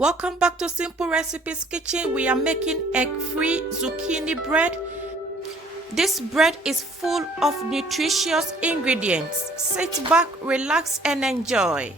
Welcome back to Simple Recipes Kitchen. We are making egg-free zucchini bread. This bread is full of nutritious ingredients. Sit back, relax, and enjoy.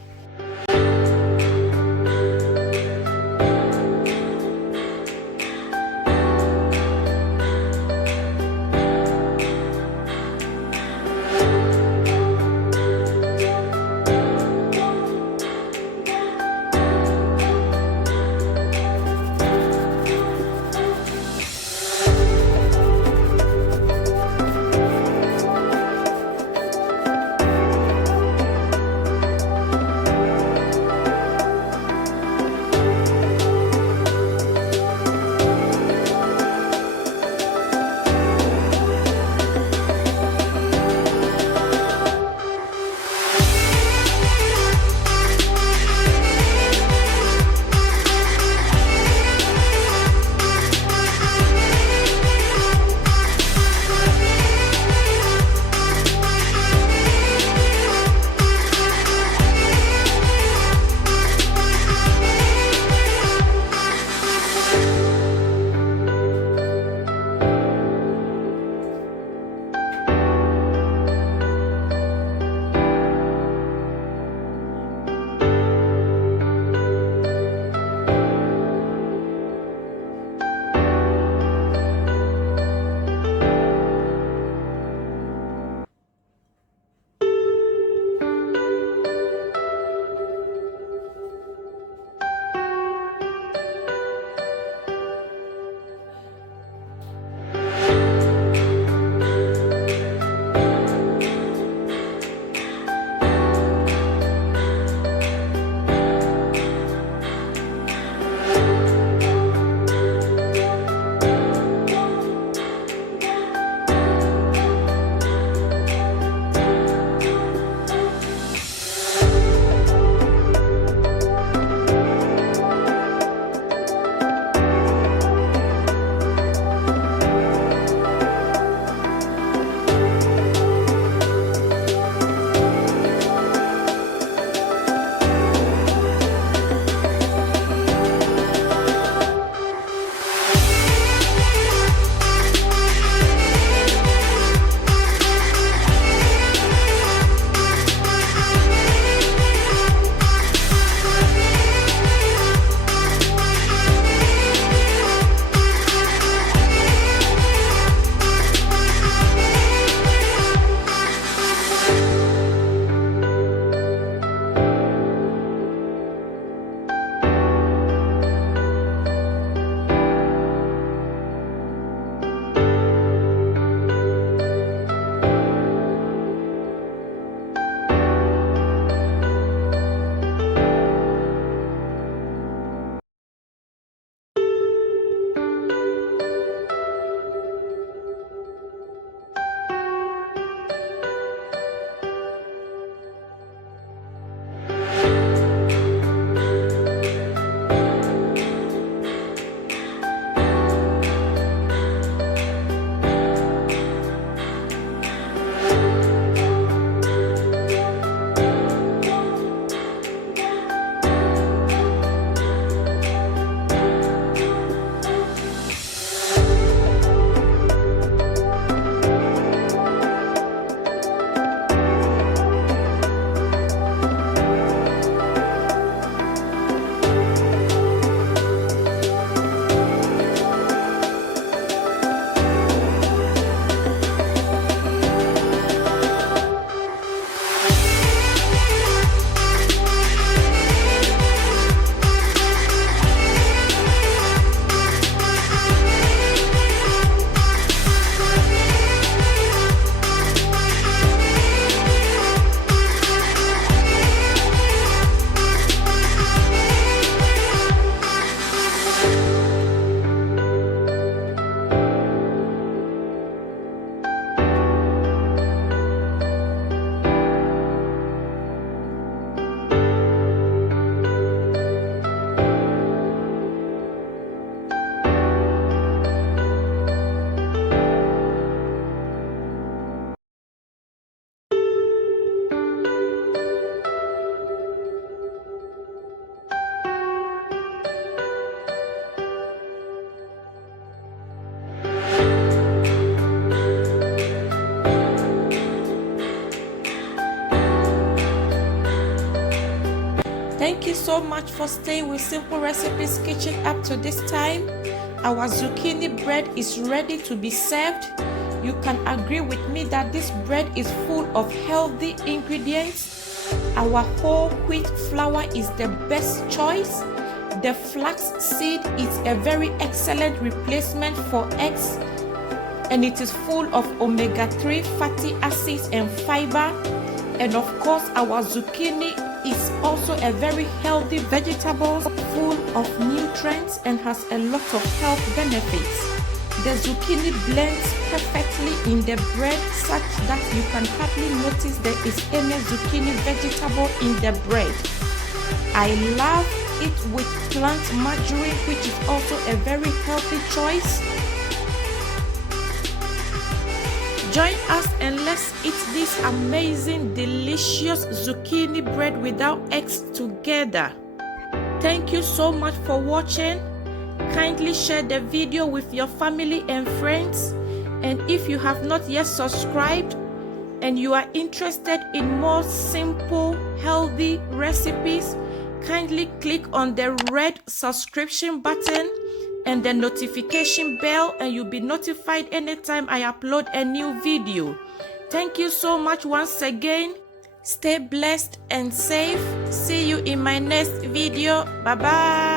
Thank you so much for staying with Simple Recipes Kitchen up to this time. Our zucchini bread is ready to be served. You can agree with me that this bread is full of healthy ingredients. Our whole wheat flour is the best choice. The flax seed is a very excellent replacement for eggs, and it is full of omega-3 fatty acids and fiber. And of course, our zucchini is also a very healthy vegetable, full of nutrients and has a lot of health benefits. The zucchini blends perfectly in the bread such that you can hardly notice there is any zucchini vegetable in the bread. I love it with plant margarine, which is also a very healthy choice. Join us and let's eat this amazing, delicious zucchini bread without eggs together. Thank you so much for watching. Kindly share the video with your family and friends. And if you have not yet subscribed and you are interested in more simple, healthy recipes, kindly click on the red subscription button and the notification bell, and you'll be notified anytime I upload a new video. Thank you so much once again. Stay blessed and safe. See you in my next video. Bye bye.